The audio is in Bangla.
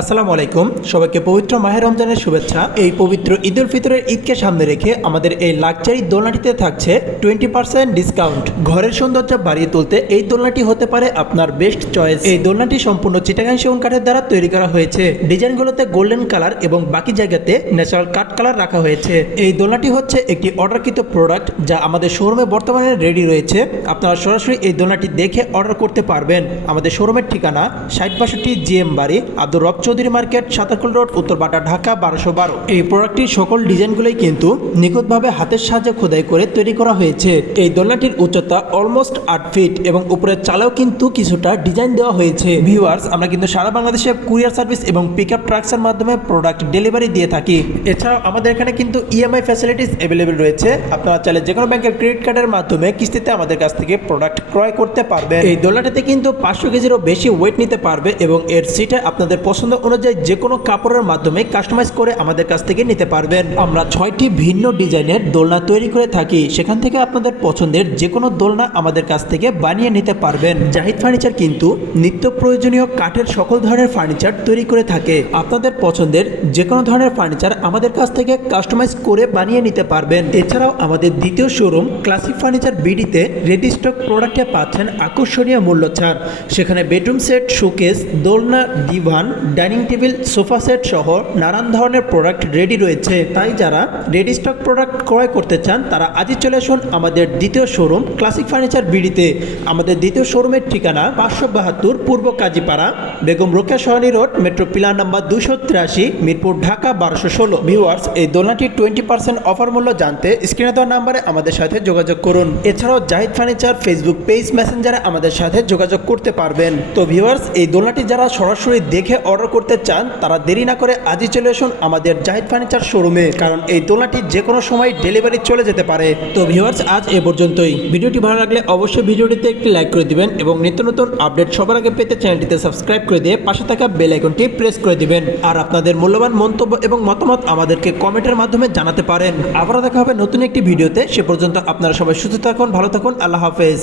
আসসালামু আলাইকুম। সবাইকে পবিত্র মাহের রমজানের শুভেচ্ছা। এই পবিত্র ঈদ উল ফিতরের ঈদকে সামনে রেখে আমাদের এই লাক্সারি দোলনাটিতে থাকছে টোয়েন্টি পার্সেন্ট ডিসকাউন্ট ঘরের সৌন্দর্য বাড়িয়ে তুলতে এই দোলনাটি হতে পারে আপনার বেস্ট চয়েস এই দোলনাটি সম্পূর্ণ চিটাগাং সেগুন কাঠের দ্বারা তৈরি করা হয়েছে। ডিজাইনগুলোতে গোল্ডেন কালার এবং বাকি জায়গাতে ন্যাচারাল কাট কালার রাখা হয়েছে। এই দোলনাটি হচ্ছে একটি অর্ডারকৃত প্রোডাক্ট যা আমাদের শোরুমে বর্তমানে রেডি রয়েছে। আপনারা সরাসরি এই দোলনাটি দেখে অর্ডার করতে পারবেন। আমাদের শোরুমের ঠিকানা ষাট বাষট্টি জিএম বাড়ি, আব্দুর রব চৌধুরী মার্কেট সাতাকুল রোড উত্তরবাটা ঢাকা, বারোশো বারো। এই প্রোডাক্টটির সকল ডিজাইনগুলোই কিন্তু নিখুঁতভাবে হাতের সাহায্যে খোদাই করে তৈরি করা হয়েছে। এই দোলনাটির উচ্চতা অলমোস্ট আট ফিট এবং উপরের চালেও কিন্তু কিছুটা ডিজাইন দেওয়া হয়েছে। ভিউয়ার্স আমরা কিন্তু সারা বাংলাদেশে কুরিয়ার সার্ভিস এবং পিক আপ ট্রাক্সের মাধ্যমে প্রোডাক্ট ডেলিভারি দিয়ে থাকি। এছাড়াও আমাদের এখানে কিন্তু ইএমআই ফ্যাসিলিটিস অ্যাভেলেবেল রয়েছে। আপনারা চাইলে যে কোনো ব্যাংকের ক্রেডিট কার্ডের মাধ্যমে কিস্তিতে আমাদের কাছ থেকে প্রোডাক্ট ক্রয় করতে পারবেন। এই দোলনাটিতে কিন্তু পাঁচশো কেজিরও বেশি ওয়েট নিতে পারবে এবং এর সিটে আপনাদের পছন্দ অনুযায়ী যে কোনো কাপড়ের মাধ্যমে কাস্টমাইজ করে আমাদের কাছ থেকে নিতে পারবেন। আমরা ছয়টি ভিন্ন ডিজাইনের দোলনা তৈরি করে থাকি। সেখান থেকে আপনাদের পছন্দের যে কোনো দোলনা আমাদের কাছ থেকে বানিয়ে নিতে পারবেন। জাহিদ ফার্নিচার কিন্তু নিত্য প্রয়োজনীয় কাঠের সকল ধরনের ফার্নিচার তৈরি করে থাকে। আপনাদের পছন্দের যে কোনো ধরনের ফার্নিচার আমাদের কাছ থেকে কাস্টমাইজ করে বানিয়ে নিতে পারবেন। এছাড়াও আমাদের দ্বিতীয় শোরুম ক্লাসিক ফার্নিচার বিডিতে রেডি স্টক প্রোডাক্টে পাচ্ছেন আকর্ষণীয় মূল্য ছাড় সেখানে বেডরুম সেট শোকেস দোলনা divan dining table, sofa set সহ নানান ধরনের প্রোডাক্ট রেডি রয়েছে। তাই যারা রেডি স্টক প্রোডাক্ট ক্রয় করতে চান, তারা আজই চলে আসুন আমাদের দ্বিতীয় শোরুম, ক্লাসিক ফার্নিচার বিডিতে। আমাদের দ্বিতীয় শোরুমের ঠিকানা পাঁচশো বাহাত্তর পূর্ব Kazipara, Begum Rokeya Sarani road, metro pillar number দুশো তিরাশি, মিরপুর ঢাকা বারোশো ষোলো। ভিউয়ার্স, এই দোলনাটির টোয়েন্টি পার্সেন্ট অফার মূল্য জানতে স্ক্রিনে দেওয়া নাম্বারে আমাদের সাথে যোগাযোগ করুন। এছাড়াও জাহিদ ফার্নিচার, ফেসবুক পেজ মেসেঞ্জারে আমাদের সাথে যোগাযোগ করতে পারবেন। তো ভিউয়ার্স, এই দোলনাটি যারা সরাসরি দেখে অর্ডার করতে চান, তারা দেরি না করে আজই চলে আসুন আমাদের জাহিদ ফার্নিচার শোরুমে, কারণ এই দোলনাটি যে কোনো সময় ডেলিভারি চলে যেতে পারে। তো ভিউয়ার্স, আজ এ পর্যন্তই। ভিডিওটি ভালো লাগলে অবশ্যই ভিডিওটিতে একটি লাইক করে দিবেন এবং নিত্য নতুন আপডেট সবার আগে পেতে চ্যানেলটিতে সাবস্ক্রাইব করে দিয়ে পাশে থাকা বেল আইকনটি প্রেস করে দিবেন। আর আপনাদের মূল্যবান মন্তব্য এবং মতামত আমাদেরকে কমেন্টের মাধ্যমে জানাতে পারেন। আবারও দেখা হবে নতুন একটি ভিডিওতে। সে পর্যন্ত আপনারা সবাই সুস্থ থাকুন, ভালো থাকুন, আল্লাহ হাফেজ।